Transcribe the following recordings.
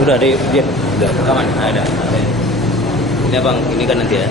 Udah ada dia. Udah rekaman? Ada. Ini abang, ini kan nanti ya.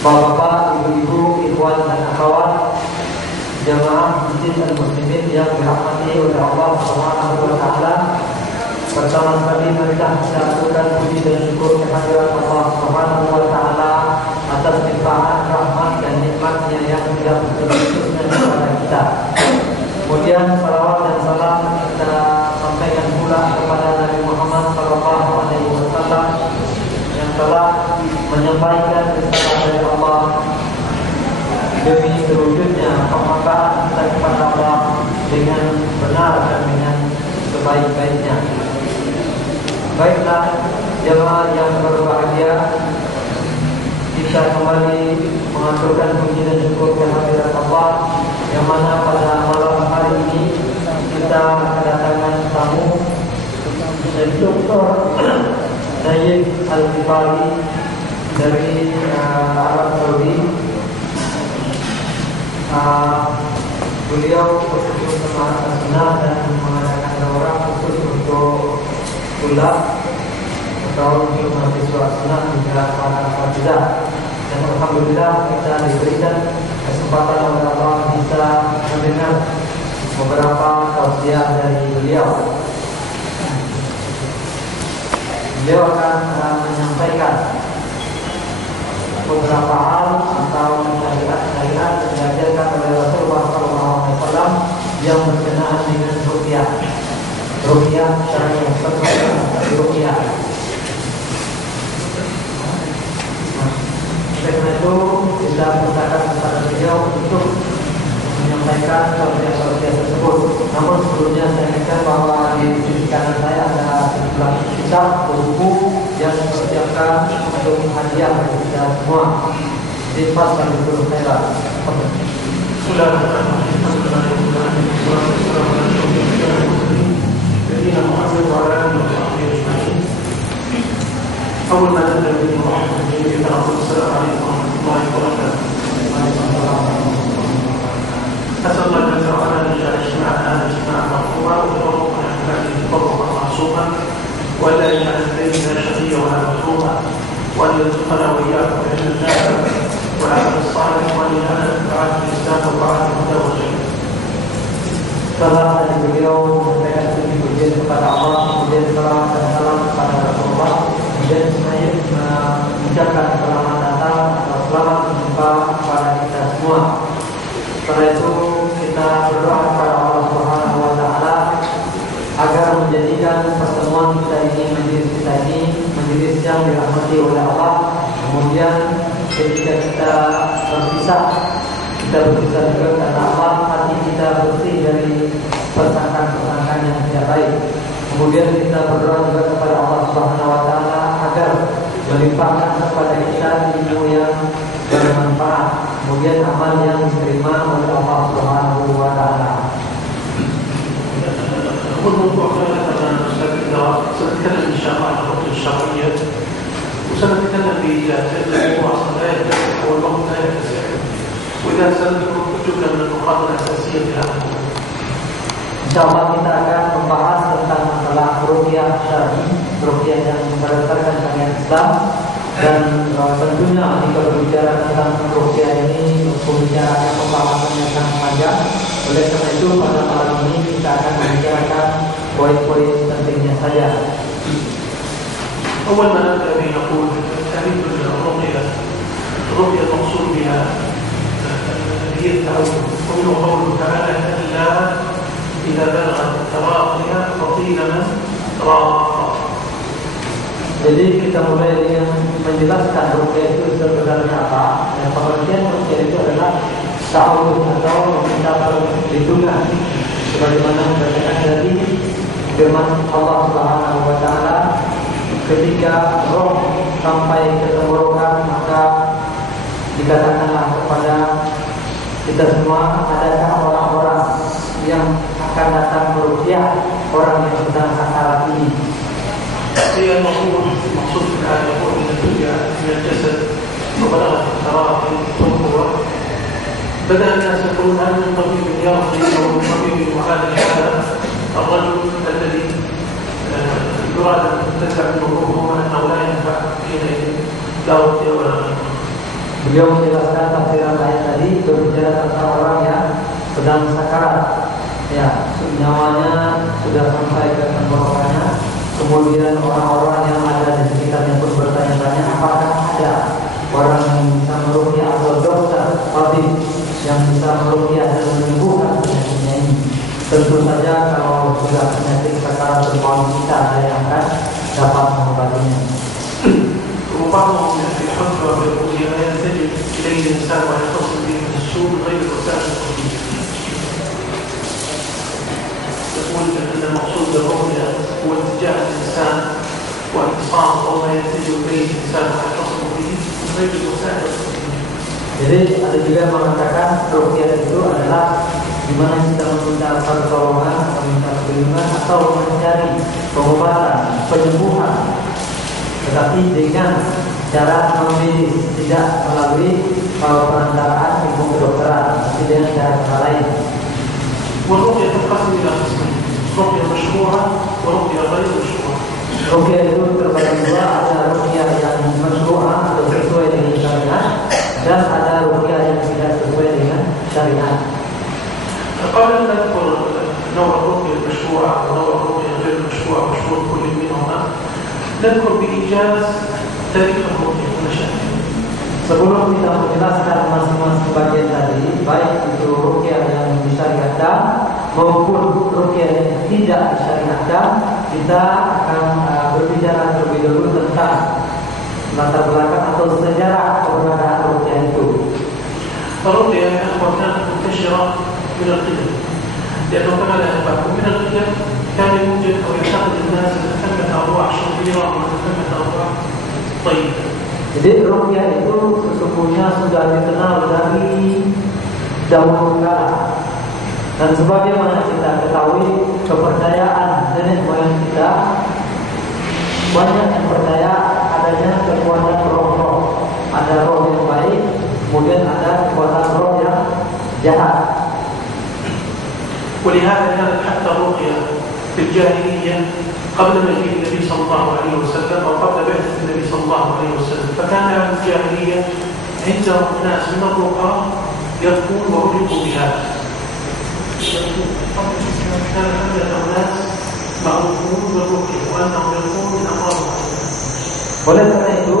Bapak, ibu-ibu, ikhwan dan akhwat, jamaah masjid dan muslimin yang dirahmati oleh Allah Subhanahu wa taala. Pertama kali marilah kita aturkan puji dan syukur kehadirat Allah Subhanahu wa taala atas limpahan rahmat dan nikmat-Nya yang tidak terputusnya kepada kita. Kemudian salawat dan salam kita sampaikan pula kepada Nabi Muhammad sallallahu alaihi wasallam yang telah menyampaikan risalah dari Allah demi terwujudnya pemahaman kita kepada Allah dengan benar dan dengan sebaik-baiknya. Baiklah jemaah yang berbahagia, kita kembali mengaturkan puji dan syukur kehadirat Allah, yang mana pada malam hari ini kita kedatangan tamu Dr. Sayyid Al-Ghifari dari Arab Saudi. Beliau khusus senang dan mengadakan daurah khusus untuk ulama atau untuk mahasiswa senang hingga para fadilah. Dan alhamdulillah kita diberikan kesempatan oleh Allah bisa mendengar beberapa tausiah dari beliau. Beliau akan menyampaikan beberapa hal atau syariat-syariat yang diajarkan oleh Rasulullah SAW yang berkenaan dengan ruqyah syariah, seperti ruqyah. Karena itu kita mintakan kepada beliau untuk menyampaikan tausiah tersebut. Namun sebelumnya saya ingatkan bahwa di sisi kanan saya ada sejumlah kitab buku yang dipersiapkan untuk hadiah bagi kita semua. Di pasar itu saya sudah أول ما نبدأ به محمد السلام عليكم ورحمة الله وبركاته. أسأل الله جل وعلا أن يجعل اجتماعنا هذا اجتماعا مرحوما وتفرقنا من بعده تفرقا معصوما، وألا يجعل بيننا شقيا ولا محروما، وأن يرزقنا وإياكم العلم النافع والعمل الصالح، وأن يجعلنا في طاعة الإسلام وطاعة الهدى والجنة. Salam dari beliau menyampaikan puji kepada Allah, kemudian salam dan salam kepada Rasulullah, kemudian saya mengucapkan selamat datang atau selamat berjumpa kepada kita semua. Setelah itu kita berdoa kepada Allah Subhanahu wa taala agar menjadikan pertemuan kita ini, majelis yang dirahmati oleh Allah. Kemudian ketika kita berpisah juga karena Allah, hati kita bersih dari persangkaan yang tidak baik. Kemudian kita berdoa juga kepada Allah Subhanahu wa taala agar melimpahkan kepada kita ilmu yang bermanfaat, kemudian amal yang diterima oleh Allah Subhanahu wa taala. الموضوع كان سنتكلم ان شاء الله عن الرؤيه الشرعيه وسنتكلم في الموضوع اصلا والوقت لا يتسع واذا سنذكر جمله من النقاط الاساسيه في هذا الموضوع. InsyaAllah kita akan membahas tentang masalah ruqyah syar'i, ruqyah yang berdasarkan syariat Islam. Dan tentunya jika berbicara tentang ruqyah ini membicarakan pembahasan yang sangat panjang. Oleh karena itu pada malam ini kita akan membicarakan poin-poin pentingnya saja. أول ما نبدأ به نقول تعريف الرقية. الرقية المقصود بها هي التعوذ ومنه قوله تعالى كلا إذا بلغت التراقي فقيل من راق. Jadi kita mulai dengan menjelaskan ruqyah itu sebenarnya apa. Yang pengertian ruqyah itu adalah ta'awudz atau meminta perlindungan, sebagaimana dikatakan dari firman Allah Subhanahu wa taala, ketika roh sampai ke tenggorokan maka dikatakanlah kepada kita semua, adakah orang-orang yang akan datang meruqyah orang yang sedang sakarat ini. هي المقصود في الآية يقول من الدنيا من الجسد وبلغت التراقي والقوة. بدأ الناس يقولون هل من طبيب يرقي أو من طبيب يعالج هذا الرجل الذي يراد أن تنتزع منه الروح أنه لا ينفع حينئذ لا رقية ولا غيره. Beliau menjelaskan tafsiran ayat tadi berbicara tentang orang yang sedang sakarat, ya nyawanya sudah sampai ke tenggorokannya. Kemudian orang-orang yang ada di sekitarnya pun bertanya-tanya apakah ada orang yang bisa meruqyah atau dokter tabib yang bisa meruqyah dan menyembuhkan penyakitnya ini. Tentu saja kalau sudah penyakit sakaratul maut kita ada yang akan dapat mengobatinya. وبعضهم في الحفظ والرؤية لا يلتجئ إليه الإنسان ويتصل به من السوء غير الوسائل الطبية. يقول أن المقصود بالرؤية هو اتجاه الإنسان واتصال أو ما يتجه إليه الإنسان ويتصل به من غير الوسائل الطبية. Jadi ada juga yang mengatakan ruqyah itu adalah di mana kita meminta pertolongan atau meminta perlindungan atau mencari pengobatan, penyembuhan, tetapi dengan cara non-medis, tidak melalui perantaraan ilmu kedokteran, tapi dengan cara lain. والرقية تنقسم إلى قسمين، رقية مشروعة ورقية غير مشروعة. Ruqyah itu terbagi dua, ada ruqyah yang masyru'ah atau sesuai dengan syariat, dan ada ruqyah yang tidak sesuai dengan syariat. قبل أن نذكر نوع الرقية المشروعة ونوع الرقية غير المشروعة مشروع كل منهما، نذكر بإيجاز تاريخ الرقية ونشأتها. Sebelum kita menjelaskan masing-masing bagian tadi, baik itu ruqyah yang disyariatkan maupun ruqyah yang tidak disyariatkan, kita akan berbicara terlebih dahulu tentang latar belakang atau sejarah keberadaan ruqyah itu. الرقية يا إخوة كانت منتشرة من القدم، لأنه كما لا ينفعكم من القدم كان يوجد أو يعتقد الناس أن ثمة أرواح شريرة وأن ثمة أرواح طيبة. Jadi ruqyah itu sesungguhnya sudah dikenal dari dahulu kala. Dan sebagaimana kita ketahui, kepercayaan nenek moyang kita banyak yang percaya adanya kekuatan roh-roh. Ada roh yang baik, kemudian ada kekuatan roh yang jahat. ولهذا كانت حتى الرقية في الجاهلية قبل مجيء النبي صلى الله عليه وسلم أو قبل بعثة النبي صلى الله عليه وسلم، فكان أهل الجاهلية عندهم ناس من الرقى يرقون وعرفوا بهذا. كان عندهم ناس معروفون بالرقية وأنهم يرقون من أمراض. Oleh karena itu,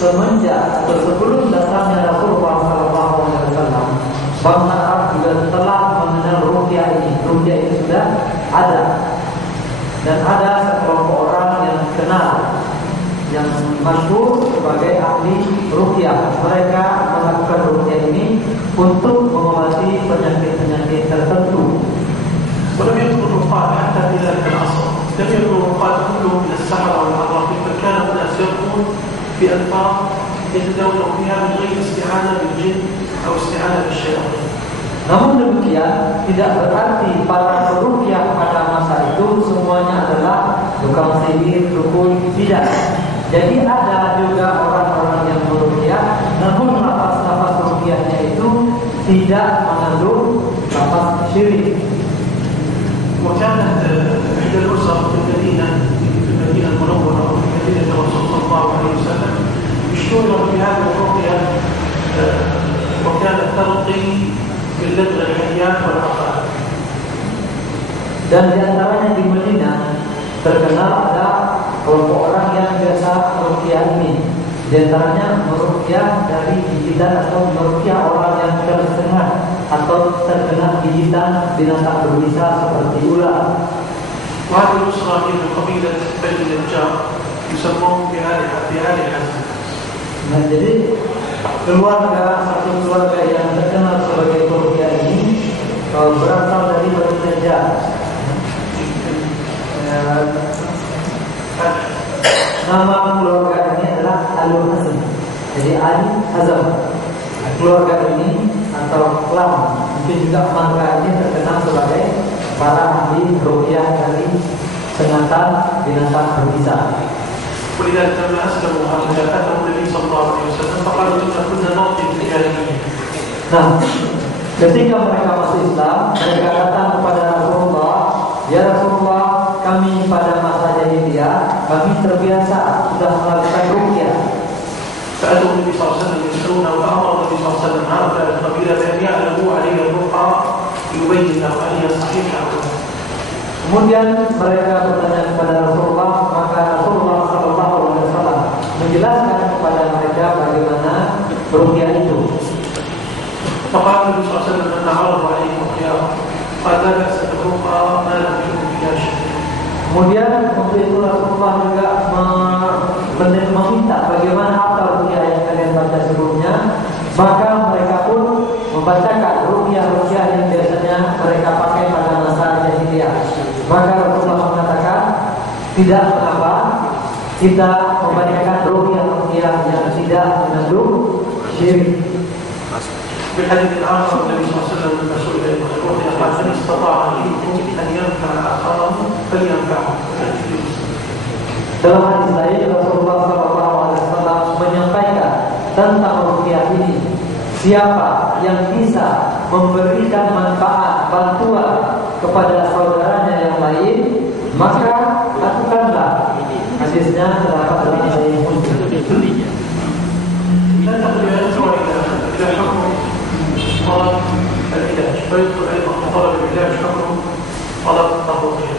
semenjak atau sebelum datangnya Rasulullah SAW, bangsa Arab juga Dan ada sekelompok orang yang dikenal, yang masyhur sebagai ahli ruqyah. Mereka melakukan ruqyah ini untuk mengobati penyakit-penyakit tertentu. ولم يذكر الرقاد حتى في ذلك العصر، لم يذكر الرقاد كلهم من السحرة والعرافين، بل كان الناس يرقون بألفاظ يتداولون فيها من غير استعانة بالجن أو استعانة بالشياطين. Namun demikian tidak berarti para peruqyah pada masa itu semuanya adalah tukang sihir, dukun, tidak. Jadi ada juga orang-orang yang meruqyah, namun lafaz-lafaz ruqyahnya itu tidak mengandung lafaz syirik. وكانت إحدى الأسر في المدينة المنورة وفي مدينة الرسول صلى الله عليه وسلم اشتهر بهذه الرقية وكانت ترقي باللدغ الحيات والعقارب. Dan di antaranya di Madinah terkenal ada kelompok orang yang biasa meruqyah ini. Di antaranya meruqyah dari gigitan atau meruqyah orang yang tersengat atau terkena gigitan binatang berbisa seperti ular. وهذه الأسرة من قبيلة بني النجار يسمون بآل حزم. Nah, jadi satu keluarga yang terkenal sebagai peruqyah ini berasal dari Bani Najjar. Nama keluarga ini adalah Alul Hazm. Jadi Ali Hazm. Keluarga ini atau klan, mungkin juga mereka ini terkenal sebagai para ahli ruqyah dari sengatan binatang berbisa. ولذلك لما أسلموا هؤلاء أتوا النبي صلى الله عليه وسلم فقالوا إنا كنا نعطي بالجاهلية. Nah, ketika mereka masuk Islam, mereka datang kepada Rasulullah, ya Rasulullah, kami pada masa jahiliyah, kami terbiasa sudah melakukan ruqyah. فأتوا النبي صلى الله عليه وسلم يسألونه فأمر النبي صلى الله عليه وسلم هؤلاء القبيلة بأن يعلموا عليه الرقى يبين له هل هي صحيحة أو لا. Kemudian mereka bertanya kepada Rasulullah, maka Rasulullah SAW menjelaskan kepada mereka bagaimana ruqyah itu. فقال النبي صلى الله عليه وسلم أن عرض عليه الخيار قال لا بأس بالرقى ما لم يكن فيها شيء. Kemudian untuk itu Rasulullah juga meminta bagaimana apa ruqyah yang kalian baca sebelumnya. Maka mereka pun membacakan ruqyah-ruqyah yang biasanya mereka pakai pada masa jahiliyah. Maka Rasulullah mengatakan, tidak mengapa kita membacakan ruqyah-ruqyah yang tidak mengandung syirik. في الحديث الآخر النبي صلى الله عليه وسلم لما سئل الرقية قال من استطاع منكم أن ينفع آخره فلينفعه. Dalam hadis lain Rasulullah SAW menyampaikan tentang ruqyah ini, siapa yang bisa memberikan manfaat bantuan kepada saudaranya yang lain, maka lakukanlah. Hadisnya terdapat dalam Sahih Muslim. لا تقل يا إخوة إلى حكم طلب العلاج فيدخل أيضا طلب العلاج حكم طلب الرقية.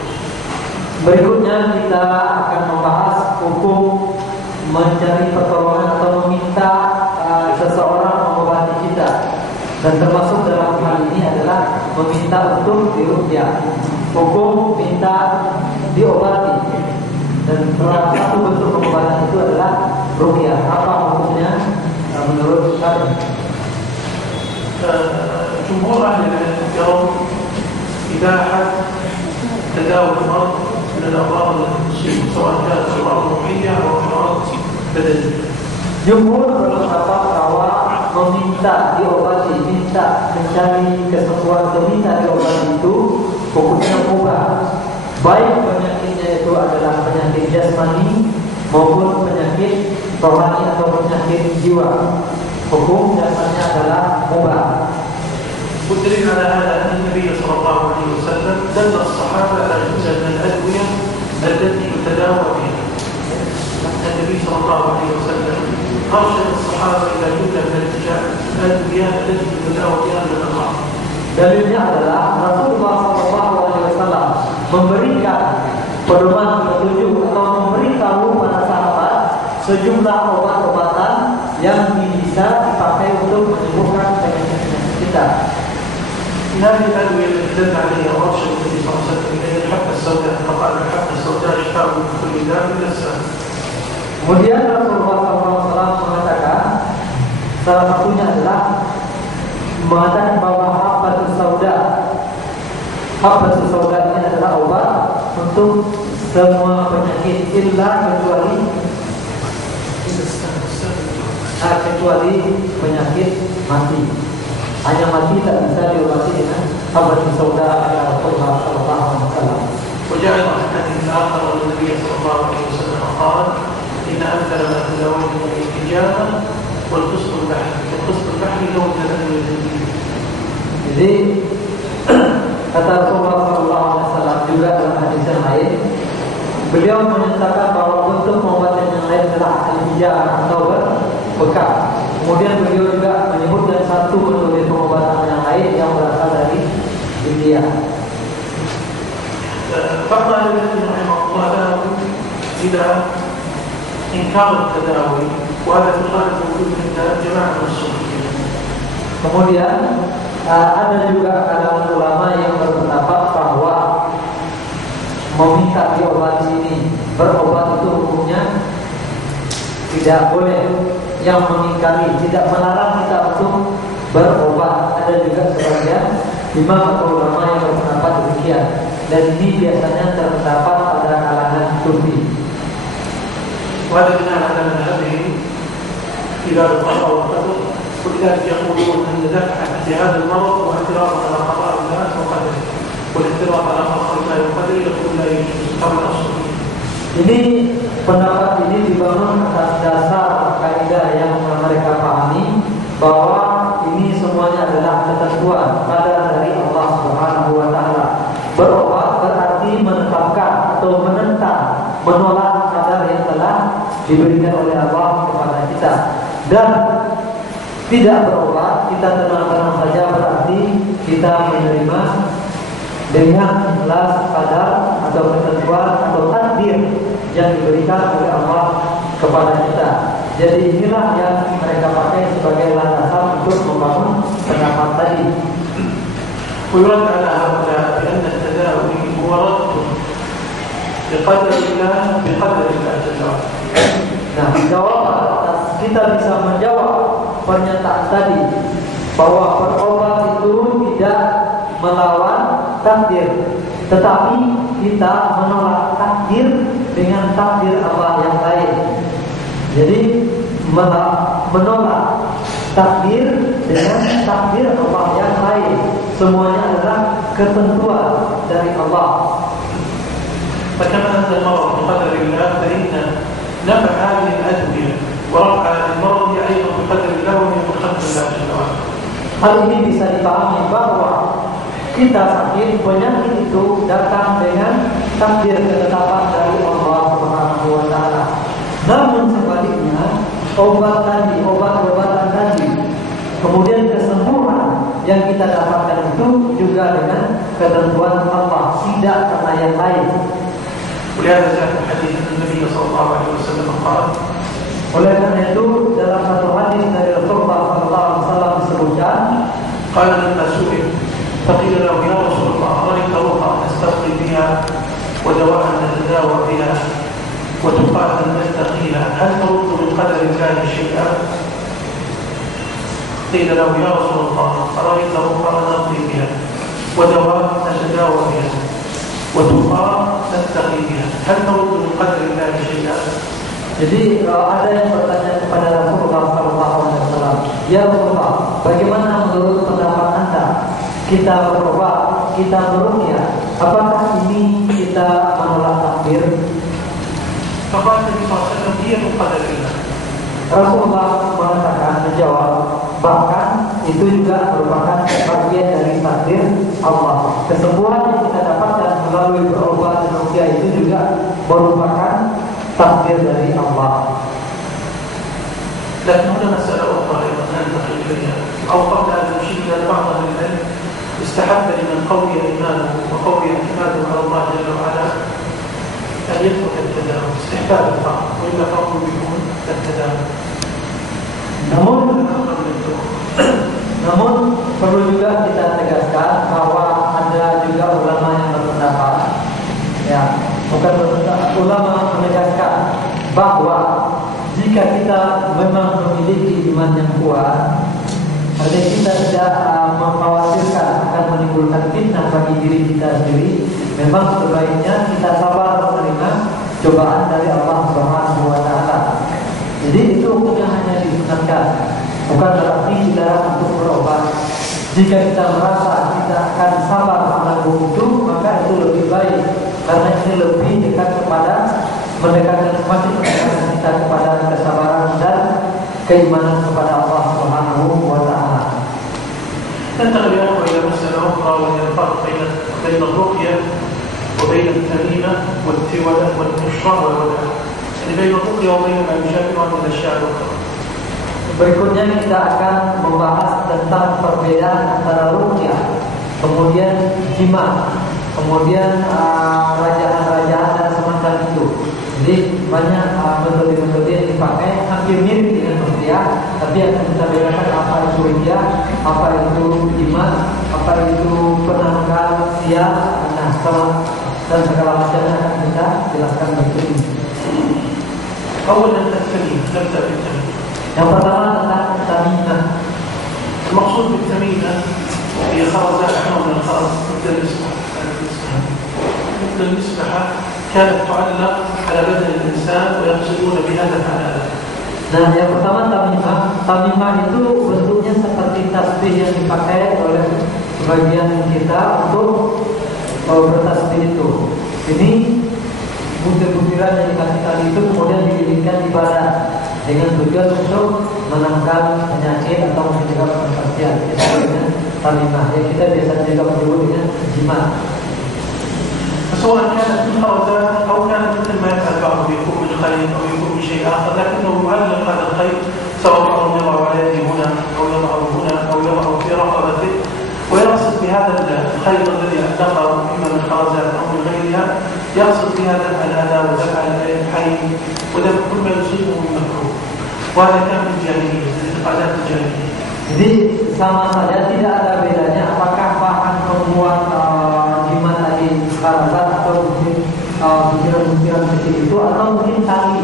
Berikutnya kita akan membahas hukum mencari pertolongan atau meminta seseorang mengobati kita. Dan termasuk dalam hal ini adalah meminta untuk diruqyah. Hukum minta diobati. Dan salah satu bentuk pengobatan itu adalah ruqyah. Apa hukumnya menurut kalian? جمهور أهل العلم يرون إباحة تداول المرض من الأمراض التي تصيب سواء كانت أمراض روحية أو أمراض بدنية. Jumhur berpendapat bahwa meminta diobati, minta mencari kesembuhan atau minta diobati itu hukumnya mubah. Baik penyakitnya itu adalah penyakit jasmani maupun penyakit rohani atau penyakit jiwa. Hukum dasarnya adalah mubah. والدليل على هذا أن النبي صلى الله عليه وسلم دل الصحابة على جملة من الأدوية التي يتداوى بها. النبي صلى الله عليه وسلم أرشد الصحابة إلى جملة من الأدوية التي يتداوى بها من الأمراض. Dalilnya adalah Rasulullah SAW memberikan pedoman petunjuk atau memberitahu para sahabat sejumlah obat-obatan yang bisa dipakai untuk menyembuhkan penyakit kita. هذه الأدوية التي دل عليها وأرشد النبي صلى الله عليه وسلم إلى الحبة السوداء فقال الحبة السوداء شفاء من كل داء إلا السام. Kemudian Rasulullah SAW mengatakan, salah satunya adalah mengatakan bahwa habbatus sauda ini adalah obat untuk semua penyakit kecuali penyakit mati. Hanya mati tak bisa diobati dengan habbatus sauda kata Rasulullah SAW. وجاء الحديث الآخر عن النبي صلى الله عليه وسلم قال إن أمثل ما تداوون من الحجامة والقسط البحري لو تداوي. Jadi kata Rasulullah SAW juga dalam hadis yang lain, beliau menyatakan bahwa untuk pengobatan yang lain adalah al-hijamah atau berbekas. Kemudian beliau juga menyebutkan satu metode pengobatan yang lain yang berasal dari India. فقال الذي رحمه الله له إلى إنكار التداوي وهذا تخالف وجود جماعة الصوفية. Kemudian ada juga kalangan ulama yang berpendapat bahwa meminta diobati ini, berobat itu hukumnya tidak boleh. Yang mengingkari, tidak melarang kita untuk berobat. Ada juga sebagian imam atau ulama yang berpendapat demikian. Dan ini biasanya terdapat pada kalangan sufi. وهذا بناء على مذهبه إذا القضاء والقدر ولذلك يقولون أن دفع هذا المرض واعتراض على قضاء الله وقدره والاعتراض على قضاء الله وقدره يقول لا يجوز قول الأصولي. Ini pendapat ini dibangun atas dasar kaidah yang mereka pahami bahwa ini semuanya adalah ketentuan qadar dari Allah Subhanahu wa taala. Berobat berarti menetapkan atau menentang, menolak qadar yang telah diberikan oleh Allah kepada kita. Dan tidak berobat, kita tenang-tenang saja berarti kita menerima dengan ikhlas qadar atau ketentuan atau takdir yang diberikan oleh Allah kepada kita. Jadi inilah yang mereka pakai sebagai landasan untuk membangun pendapat tadi. ويرد على هؤلاء بأن التداوي هو رد بقدر الله جل وعلا. Nah, jawaban kita bisa menjawab pernyataan tadi bahwa berobat itu tidak melawan takdir, tetapi kita menolak takdir dengan takdir Allah yang lain. Jadi menolak takdir dengan takdir Allah yang lain. Semuanya adalah ketentuan dari Allah. فكما أن المرض بقدر الله فإن نفع هذه الأدوية ورفع المرض أيضا بقدر الله وهي بقدر الله جل وعلا. Hal ini bisa dipahami bahwa kita sakit, penyakit itu datang dengan takdir ketetapan dari Allah Subhanahu wa taala. Namun sebaliknya, obat-obatan tadi, kemudian kesembuhan yang kita dapatkan itu juga dengan ketentuan Allah, tidak karena yang lain. ولهذا جاء في حديث النبي صلى الله عليه وسلم قال. Oleh karena itu dalam satu hadis dari Rasulullah SAW disebutkan, قال لما سئل فقيل له يا رسول الله أريك رقى نستسقي بها ودواء نتداوى بها وتقاة نستقيها هل ترد من قدر الله شيئا؟ قيل له يا رسول الله أريك رقى نقضي بها ودواء نتداوى بها وتقاة نستقي بها هل ترد من قدر الله شيئا؟ Jadi ada yang bertanya kepada Rasulullah SAW, ya Rasulullah, bagaimana menurut pendapat Anda? Kita berobat, kita beruqyah, apakah ini kita menolak takdir? فقال النبي صلى الله عليه وسلم هي من قدر الله. Rasulullah mengatakan, menjawab, bahkan itu juga merupakan bagian dari takdir Allah. Kesembuhan yang kita dapatkan melalui berobat dan ruqyah itu juga merupakan takdir dari Allah. لكن هنا مسألة أخرى أيضا ننتقل إليها أو قبل أن نشير إلى بعض العلم استحب لمن قوي إيمانه وقوي اعتماده على الله جل وعلا أن يترك التداوي استحباب الفقر وإلا فقر بدون التداوي. Namun Namun perlu juga kita tegaskan bahwa ada juga ulama yang berpendapat, ya, bukan berpendapat, ulama menegaskan bahwa jika kita memang memiliki iman yang kuat, artinya kita tidak mengkhawatirkan akan menimbulkan fitnah bagi diri kita sendiri, memang sebaiknya kita sabar menerima cobaan dari Allah Subhanahu wa taala. Jadi itu hukumnya hanya disunatkan, bukan berarti dilarang untuk berobat. Jika kita merasa kita akan sabar menanggung itu, maka itu lebih baik, karena ini lebih dekat kepada mendekatkan semakin mendekatkan kita kepada kesabaran dan keimanan kepada Allah Subhanahu wa taala. ننتقل إلى مسألة أخرى وهي الفرق بين الرقية وبين التميمة والتولة والبشرى والوداع. يعني بين الرقية وبين ما يشابه من الأشياء الأخرى. Berikutnya kita akan membahas tentang perbedaan antara ruqyah, kemudian jima, kemudian rajaan-rajaan dan semacam itu. Jadi banyak metode-metode yang dipakai hampir mirip dengan ruqyah, tapi akan kita bedakan apa itu ruqyah, apa itu jima, apa itu penangkal siap, dan segala macamnya akan kita jelaskan berikut ini. أولا التمييز، نبدأ بالتمييز. Yang pertama tentang tamimah. المقصود بالتميمة هي خرزات نوع من الخرز مثل المسبحة كانت تعلق على بدن الإنسان ويقصدون بهذا العلامة. Nah, yang pertama tamimah itu bentuknya seperti tasbih yang dipakai oleh sebagian kita untuk bertasbih itu. Ini butir-butiran yang dikasih tali itu kemudian dililitkan di badan dengan tujuan untuk menangkal penyakit atau mencegah penginfeksian. Itu dengan tamimah yang kita biasa juga menyebut dengan jimat. سواء كانت من خرزات أو كانت مثل ما يفعل بعضهم يكون من خيط أو يكون من شيء آخر، لكنه يعلق هذا الخيط سواء يضع على يده هنا أو يضعه هنا أو يضعه في رقبته، ويقصد بهذا الخيط الذي علقه إما من خرزات أو من غيرها، يقصد بهذا الأذى ودفع الحي ودفع كل ما يصيبه من مكروه. وهذا كان في الجاهلية، من اعتقادات الجاهلية. Jadi sama saja tidak ada bedanya apakah bahan pembuat jimat tadi karat atau mungkin butiran-butiran kecil itu atau mungkin tali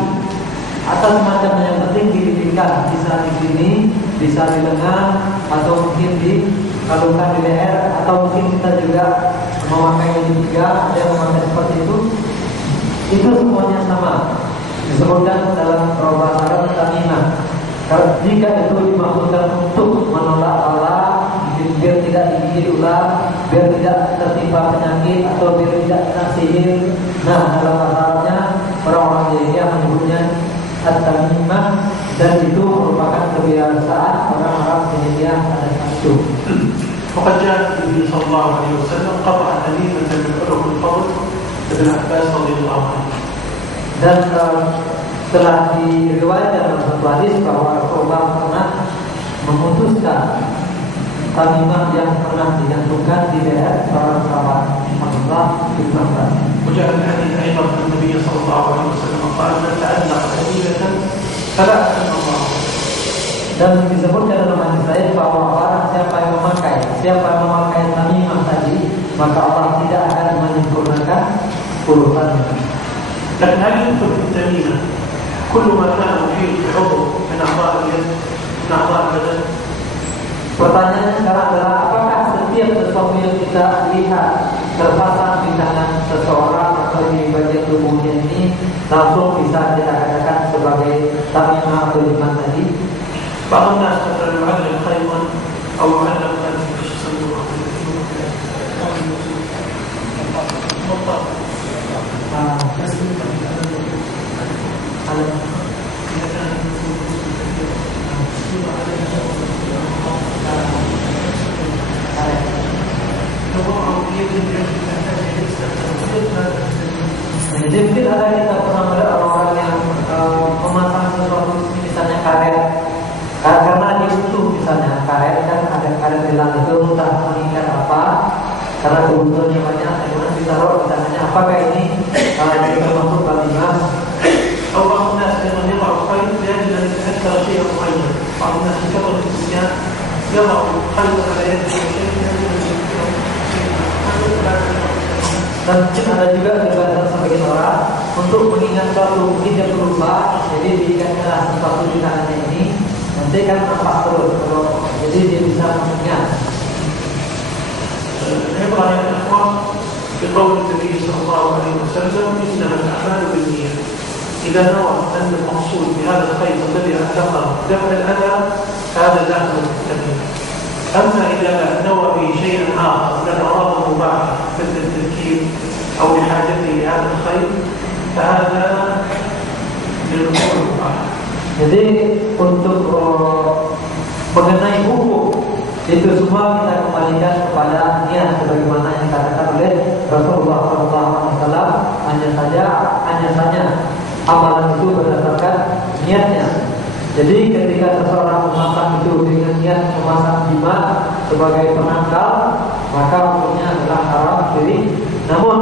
atau semacamnya, yang penting dililitkan, bisa di sini, bisa di lengan, atau mungkin dikalungkan di leher, atau mungkin kita juga memakai di tiga, ada yang memakai seperti itu semuanya sama, disebutkan dalam perobatan tamimah. Jika itu dimaksudkan untuk menolak Allah, biar tidak digigit ular, biar tidak tertimpa penyakit, atau biar tidak kena sihir. Nah, dalam bahasa Arabnya orang-orang jahiliyah menyebutnya at-tamimah, dan itu merupakan kebiasaan orang-orang jahiliyah pada saat itu. وقد جاء النبي صلى الله عليه وسلم قطع تميمة من عنق الفضل ابن عباس رضي الله عنه. Dan telah diriwayatkan dalam satu hadis bahwa Rasulullah pernah memutuskan tamimah yang pernah digantungkan di leher seorang sahabat Abdullah bin Abbas. وجاء الحديث أيضا عن النبي صلى الله عليه وسلم قال من تعلق تميمة فلا أتم الله. Dan disebutkan dalam hadis lain bahwa barang siapa yang memakai tamimah tadi, maka Allah tidak akan menyempurnakan urutannya. لكن هل يدخل في التميمة كل ما كان محيط بعضو من أعضاء اليد من أعضاء البدن؟ Pertanyaannya sekarang adalah apakah setiap sesuatu yang kita lihat terpasang di tangan seseorang atau di bagian tubuhnya ini langsung bisa kita katakan sebagai tamimah atau jimat tadi? بعض الناس مثلا يعلق خيطا أو يعلق في الصندوق Jadi mungkin ada kita pernah melihat orang-orang yang memasang sesuatu misalnya karet, karena itu misalnya karet kan ada karet hilang itu entah mengikat apa, karena kebutuhannya banyak, kemudian ditaruh di tangannya. Apakah ini termasuk tamimah? أو بعض الناس أيضا يضع خيط لأجل أن يتأثر شيئا معين. بعض الناس بكثرة النسيان يضع Dan ada juga kebiasaan sebagian orang untuk mengingat suatu mungkin dia lupa, jadi diingatkan sesuatu di tangannya ini, nanti kan nampak terus. Jadi dia bisa mengingat. عبر عن الإخوان بقول النبي صلى الله عليه وسلم إنما الأعمال بالنية إذا نوى أن المقصود بهذا الخير الذي اعتقد دفع الأذى هذا داخل النية. أما إذا نوى به شيئا آخر بل أراد مباحا مثل التذكير أو لحاجته لهذا الخير فهذا للأمور المباحة. Jadi untuk mengenai hukum itu semua kita kembalikan kepada niat sebagaimana yang dikatakan oleh Rasulullah SAW. Hanya saja amalan itu berdasarkan niatnya. Jadi ketika seseorang memasak itu dengan niat memasak jimat sebagai penangkal, maka hukumnya adalah haram syirik. Namun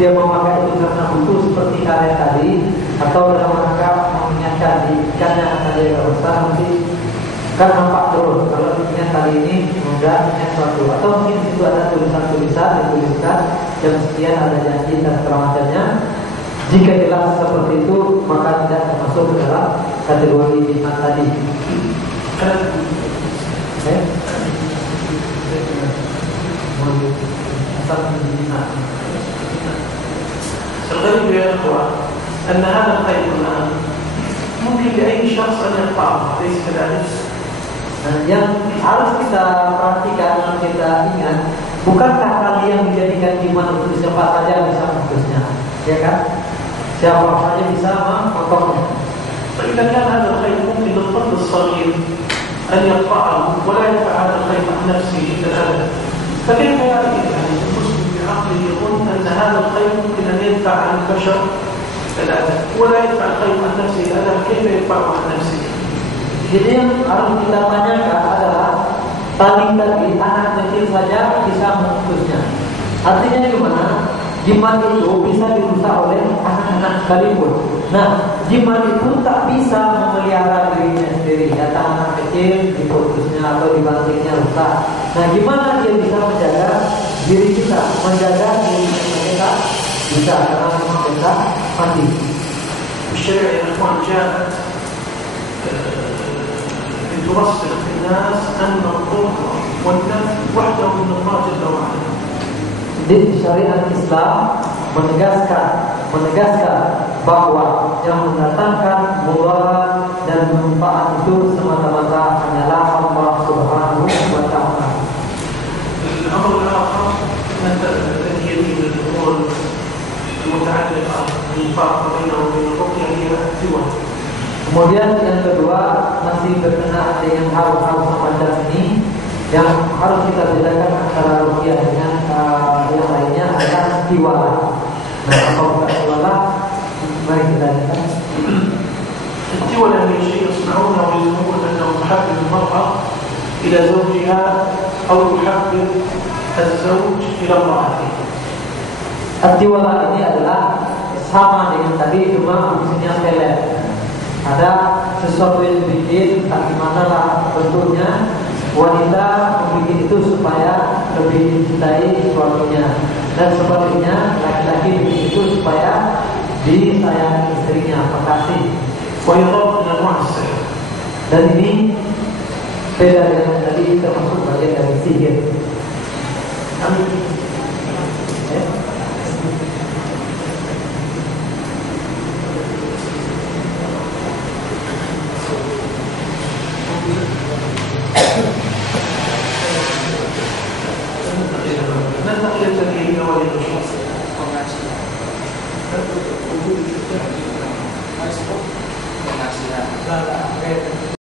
dia memakai itu karena butuh seperti karet tadi, atau dalam rangka mengingatkan ikannya tadi besar nanti kan nampak terus kalau ingat kali ini mudah ingat suatu, atau mungkin itu ada tulisan-tulisan dituliskan jam sekian ada janji dan semacamnya. Jika jelas seperti itu maka tidak termasuk ke dalam kategori jimat tadi. الغريب يا إخوة أن هذا الخير الآن ممكن لأي شخص أن يقطعه، ليس كذلك؟ Yang harus kita perhatikan, kita ingat, bukankah hal yang dijadikan jimat untuk siapa saja bisa memutusnya, ya kan? Siapa saja bisa memotongnya. فإذا كان هذا الخير ممكن للطفل الصغير أن يقطعه ولا يدفع هذا الخير عن نفسه إلا الأذى، فكيف يعني المسلم بعقله يظن أن هذا الخير ممكن أن يدفع عن البشر الأذى ولا يدفع الخير عن نفسه الأذى، كيف يدفع عن نفسه؟ Jadi yang harus kita tanyakan adalah tadi anak kecil saja bisa memutusnya. Artinya gimana? Jimat itu bisa dirusak oleh anak-anak sekalipun. Nah, jimat itu tak bisa memelihara dirinya sendiri. Datang anak kecil diputusnya atau dibantingnya rusak. Nah, gimana dia bisa menjaga diri kita, menjaga diri kita? Bisa, karena memang kita mati. الشريعة يا إخوان جاءت لترسخ في الناس أن الضر والنفع وحده من الله جل وعلا. Di syariat Islam menegaskan bahwa yang mendatangkan mudarat dan manfaat itu semata-mata hanyalah Allah Subhanahu wa Ta'ala. الأمر الآخر التي من الأمور المتعلقة بالفرق بينه وبين الرقية هي الدول. Kemudian yang kedua masih berkenaan dengan hal-hal semacam ini yang harus kita bedakan antara ruqyah dengan yang lainnya adalah istiwala. Nah, apakah istiwala? Mari kita lihat. الدول هي شيء يصنعونه ويزعمون أنه يحبب المرأة إلى زوجها أو يحبب الزوج إلى امرأته. Istiwala ini adalah sama dengan tadi, cuma fungsinya pelet. Ada sesuatu yang dibikin tak gimana lah bentuknya. Wanita membuat itu supaya lebih mencintai suaminya, dan sebaliknya laki-laki bikin itu supaya disayangi istrinya, makasih. Dan ini beda dengan tadi, termasuk bagian dari sihir. Pengasihan.